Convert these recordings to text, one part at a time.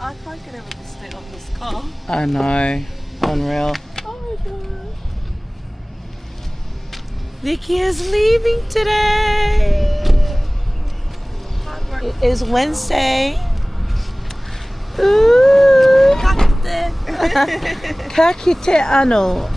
I can't get over the state of this car. I know. Unreal. Oh my god. Yiki is leaving today. Hard work. It is Wednesday. Ooh. Kakite ano.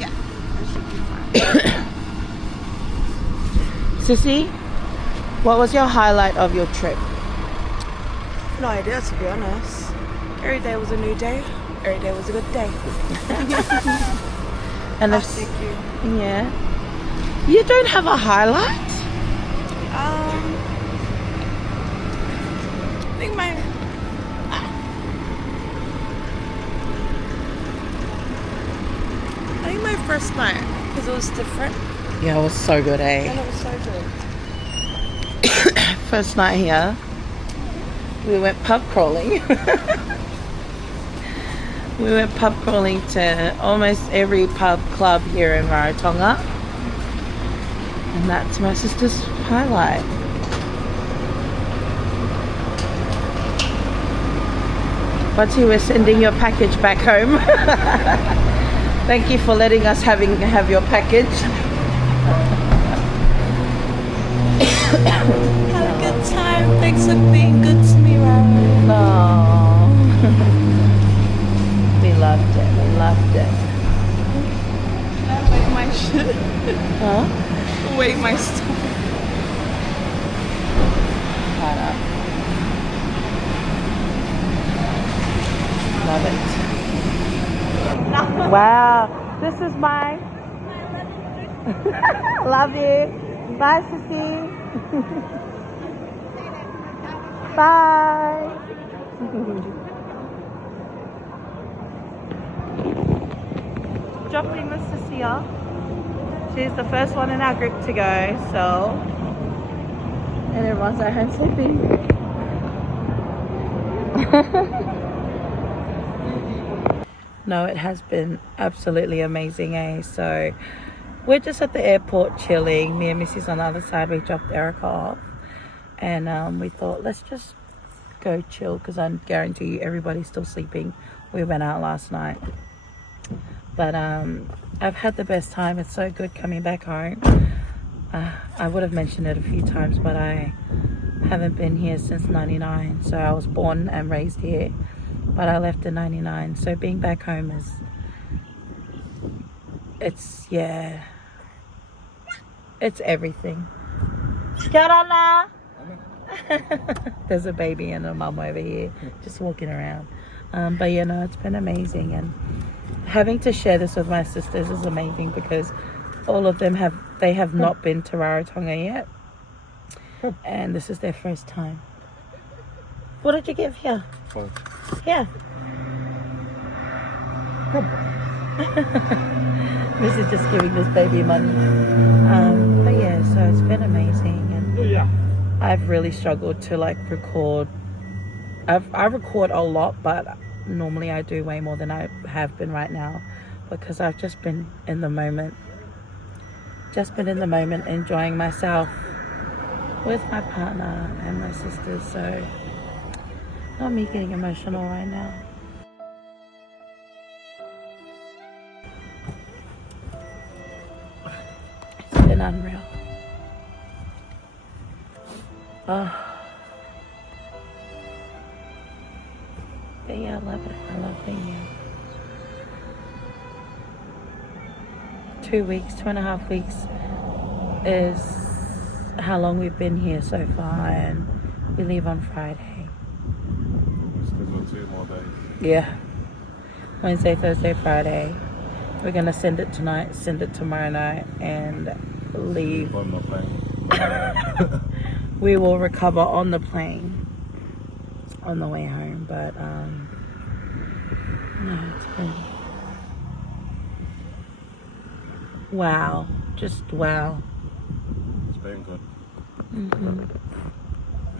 Yeah, that should be fine. Sissy, what was your highlight of your trip? No idea, to be honest. Every day was a new day. Every day was a good day. And Thank you. yeah. You don't have a highlight? I think my first night, because it was different Yeah, it was so good, and eh? it was so good. First night here, we went pub crawling. We went pub crawling to almost every pub club here in Rarotonga. And that's my sister's highlight. But we're sending your package back home. Thank you for letting us have your package. Had a good time. Thanks for being good to me, Raro. Oh. We loved it. We loved it. I weigh my shit. Huh? Weigh my stuff. I know. Love it. Wow. This is my... Love you. Bye, Sissy. Bye. Dropping Miss Sissy off. She's the first one in our group to go, so... And everyone's at home sleeping. No, it has been absolutely amazing, eh? So we're just at the airport chilling. Me and Missy's on the other side. We dropped Erica off, and we thought let's just go chill because I guarantee you everybody's still sleeping. We went out last night, but I've had the best time. It's so good coming back home. I would have mentioned it a few times, but I haven't been here since '99. So I was born and raised here, but I left in '99. So being back home it's everything. Get on now. There's a baby and a mum over here just walking around. But you know, it's been amazing, and having to share this with my sisters is amazing because all of them have not been to Rarotonga yet, and this is their first time. What did you give here? Yeah. This is just giving this baby money. But yeah, so it's been amazing, and I've really struggled to like record. I record a lot, but normally I do way more than I have been right now because I've just been in the moment. Enjoying myself with my partner and my sisters. So not me getting emotional right now. It's been unreal. Oh. But yeah, I love it. I love being here. 2 weeks, 2.5 weeks is how long we've been here so far, and we leave on Friday. Still got 2 more days. Yeah. Wednesday, Thursday, Friday. We're gonna send it tonight, send it tomorrow night, and leave. On the plane. We will recover on the plane on the way home, but no, it's been wow, just wow. It's been good. Mm-hmm.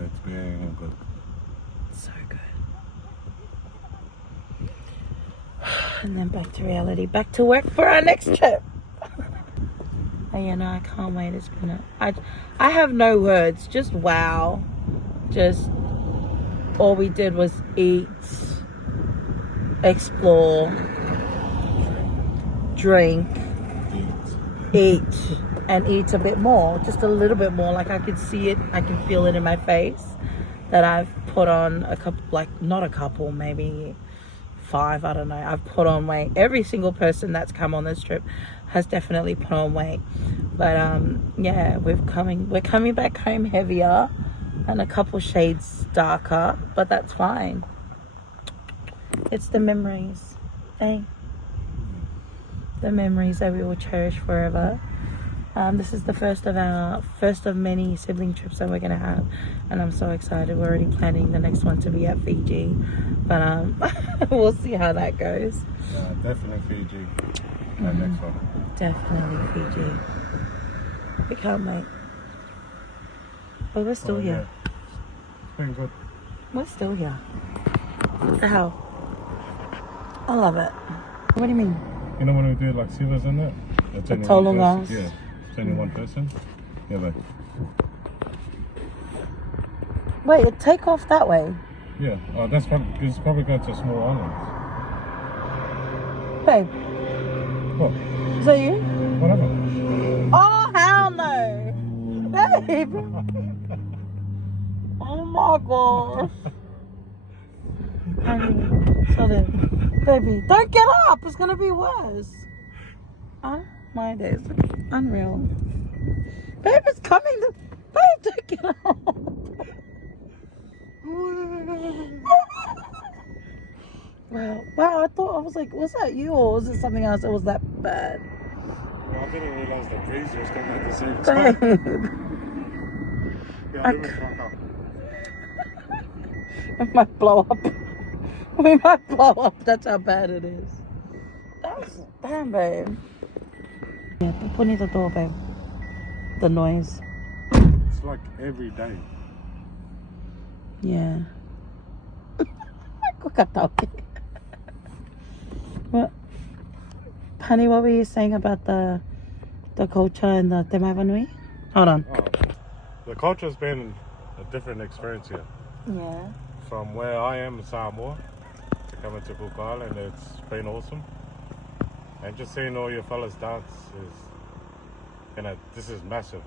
It's been good. So good. And then back to reality, back to work for our next trip. And you know, I can't wait. It's been I have no words, just wow. Just all we did was eat, explore, drink, eat, and eat a bit more, just a little bit more. Like I could see it, I can feel it in my face that I've put on a couple, like not a couple, maybe 5, I don't know. I've put on weight. Every single person that's come on this trip has definitely put on weight. But yeah, we're coming back home heavier and a couple shades darker, but that's fine. It's the memories, eh? The memories that we will cherish forever. This is the first of many sibling trips that we're gonna have, and I'm so excited. We're already planning the next one to be at Fiji, but we'll see how that goes. Definitely Fiji. That next one. Definitely Fiji. We can't wait. But we're still here. Yeah. It's been good. We're still here. What the hell? I love it. What do you mean? You know when we do like Sivas in it? It's The only Tolong one House? person. Yeah, it's only one person. Yeah, but Wait, take off that way. yeah, that's probably, it's probably got to small islands. Babe, What? is that you? Whatever. Oh, hell no. Babe. Oh my gosh. So then, baby, don't get up. It's going to be worse. Oh my days. Unreal. Babe, it's coming. Babe, don't get up. Wow, I thought, I was like, was that you or was it something else that was that bad? Well, I didn't realize the breeze was coming at the same time. Babe. Yeah, I didn't fuck up. We might blow up. We might blow up. That's how bad it is. That's damn, babe. Yeah, put in the door, babe. The noise. It's like every day. Yeah. What, honey? What were you saying about the culture and the Te Mai Vanui? Hold on. Oh, the culture's been a different experience here. Yeah. From where I am in Samoa to coming to Cook Island, it's been awesome. And just seeing all your fellas dance is, you know, this is massive.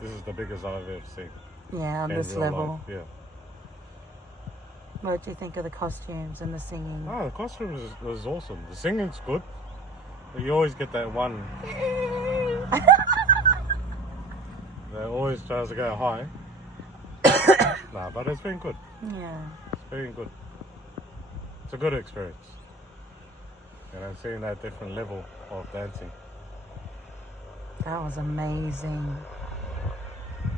This is the biggest I've ever seen. Yeah, on in this real level. life, yeah. What do you think of the costumes and the singing? Oh, the costume was awesome. The singing's good. You always get that one that always tries to go high. Nah, but it's been good. Yeah. It's been good. It's a good experience. And I'm seeing that different level of dancing. That was amazing.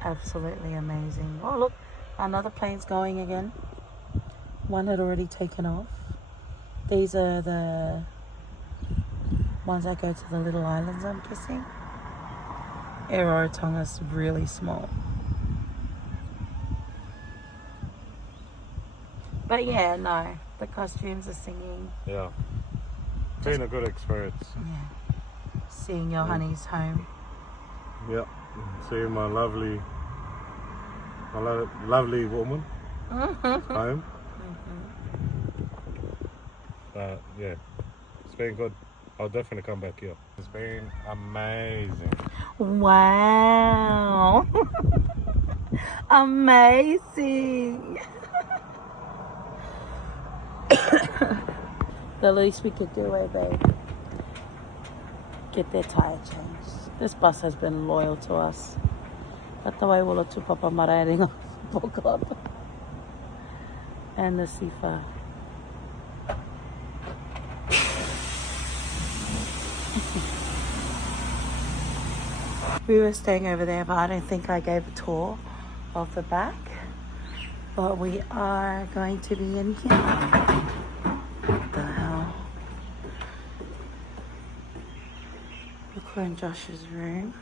Absolutely amazing. Oh, look, another plane's going again. One had already taken off. These are the ones that go to the little islands, I'm guessing. Rarotonga's really small. But yeah, no, the costumes, the singing. Yeah. It's been a good experience. Yeah. Seeing your honey's home. Yeah. Seeing my lovely woman home. Yeah, it's been good. I'll definitely come back here. It's been amazing. Wow. Amazing. The least we could do, babe. Get their tire changed. This bus has been loyal to us. Tatawai wala tu papa mararing pokot. And the Sifa. We were staying over there, but I don't think I gave a tour of the back. But we are going to be in here. What the hell? Look, we're in Josh's room.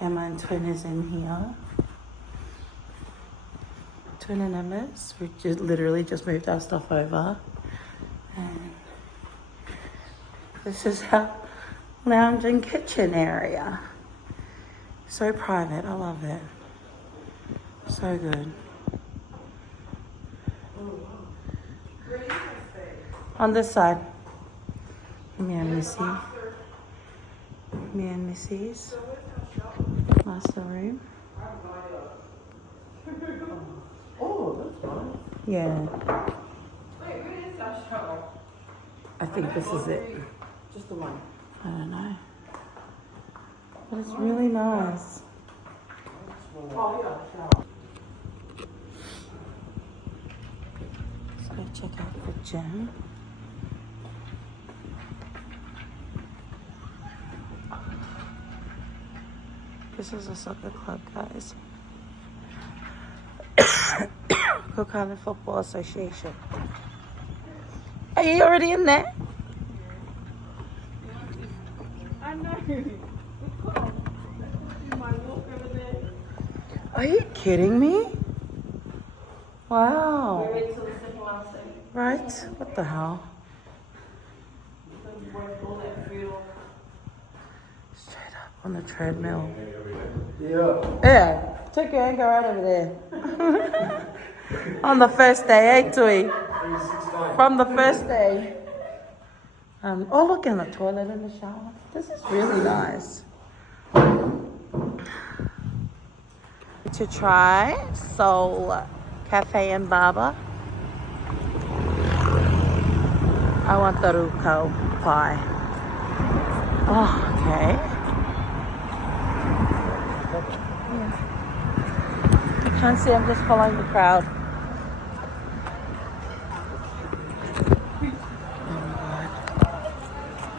Emma and Twin is in here. Twin and Emma's. We just literally just moved our stuff over. And this is our lounge and kitchen area. So private. I love it. So good. On this side. Me and Missy. Me and Missy's master room. Oh, that's fine. Yeah. Wait, where is our shower? I think this is it. Just the one. I don't know. But it's really nice. Oh, yeah, shower. Let's go check out the gym. This is a soccer club, guys. Cook Island Football Association. Are you already in there? I know. My walk over there. Are you kidding me? Wow. We wait till the second last day. Right? What the hell? Then work all that food off. Straight up on the treadmill. Yeah. Yeah. Take your anchor right over there. On the first day, eh, Tui? From the first day. Oh, look, in the toilet and the shower. This is really nice. To try Soul Cafe and Barber. I want the Ruko pie. Oh, okay. Yeah. I can't see, I'm just following the crowd.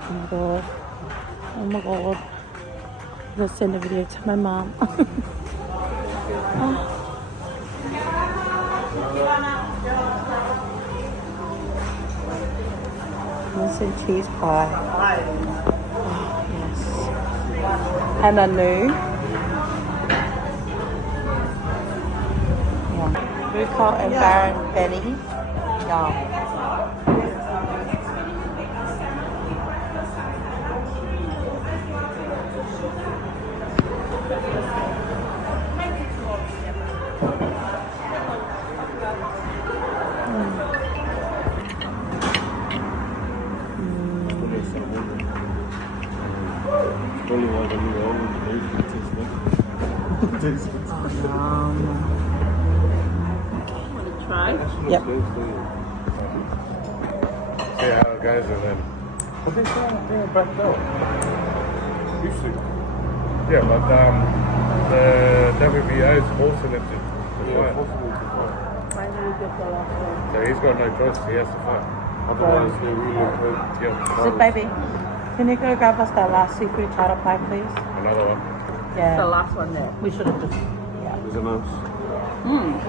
Oh my god. Oh my god. I'm gonna send a video to my mom. Oh. Listen, cheese pie. Oh, yes. And a new. Yeah. Ruko and Baron Benny. Yum. Probably one of the new oven Try. Yep. Say hi, guys, and then. But they say they're back though. Usually. Yeah, but the WBI is hosting it to Yeah, fight. possible to fight. Why don't we get the last one? So he's got no choice, he has to fight. Otherwise, they relocate. Yeah, Sit, baby. Can you go grab us that last seafood chowder pie, please? another one. The Yeah. last one there. We should have just. Yeah. There's a mouse. Mm.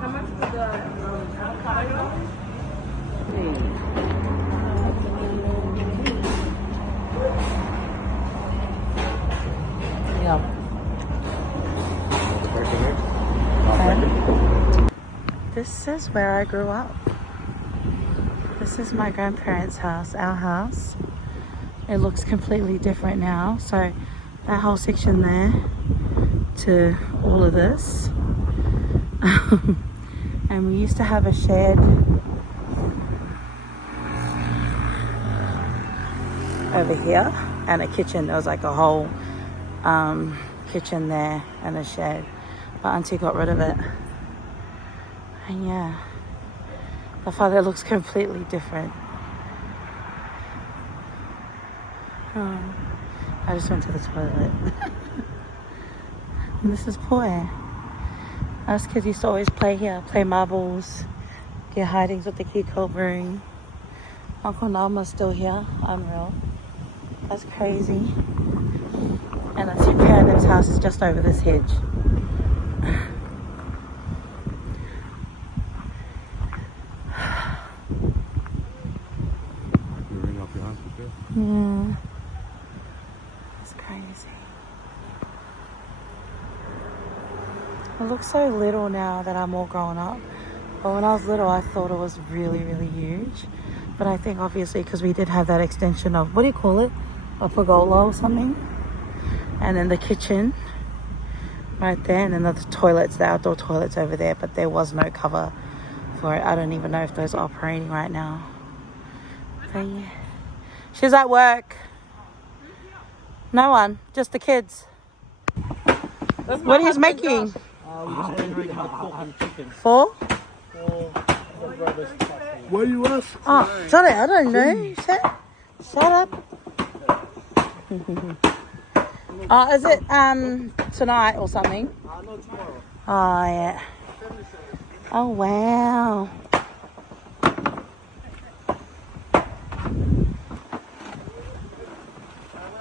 How much for the avocado? Yeah. Back to next. And this is where I grew up. This is my grandparents' house, our house. It looks completely different now. So that whole section there to all of this. And we used to have a shed over here and a kitchen. There was like a whole kitchen there and a shed. But Auntie got rid of it. And yeah, the father looks completely different. I just went to the toilet. And this is Poi. Us kids used to always play here, play marbles, get hidings with the key cobra. Uncle Nama's still here, unreal. That's crazy. And I see Parent's house is just over this hedge. You ring up your house with this? Yeah. It's crazy. It looks so little now that I'm all grown up. But when I was little, I thought it was really, really huge. But I think obviously because we did have that extension of, what do you call it? A pergola or something. And then the kitchen right there. And then the toilets, the outdoor toilets over there. But there was no cover for it. I don't even know if those are operating right now. But yeah. She's at work. No one, just the kids. What are you making? We're just making the pork and chicken. For? What you ask? Oh, sorry, I don't know. Shut up. Oh, is it tonight or something? No, tomorrow. Oh yeah. Oh wow.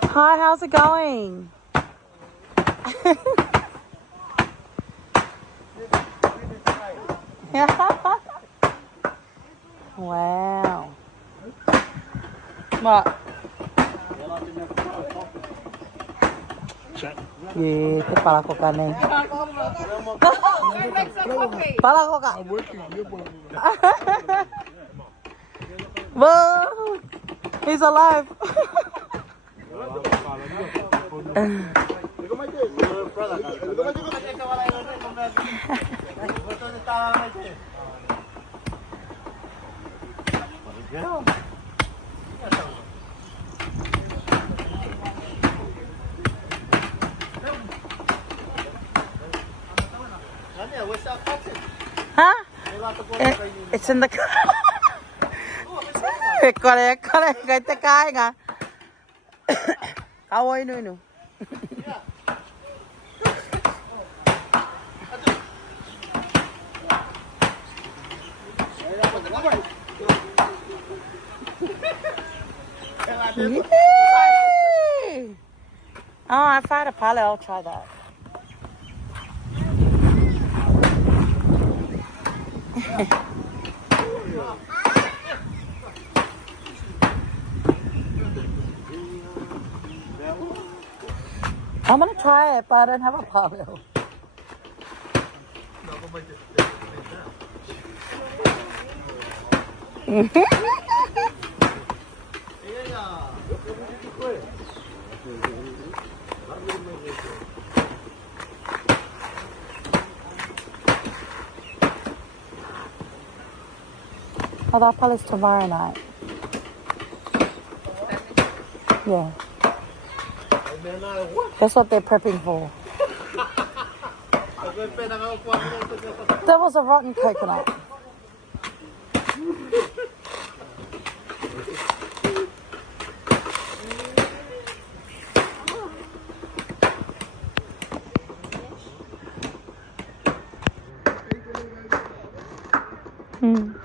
Hi, how's it going? Wow. What? Yeah, te pala ko ka na. Pala ko ka. I'm working. Whoa, he's alive. Huh? It's in the car. Correct, kay te kain nga. Away no. Yay! Oh, I found a palette. I'll try that. I'm gonna try it, but I don't have a palette. Oh, that palette's tomorrow night. Yeah. That's what they're prepping for. That was a rotten coconut. Hmm.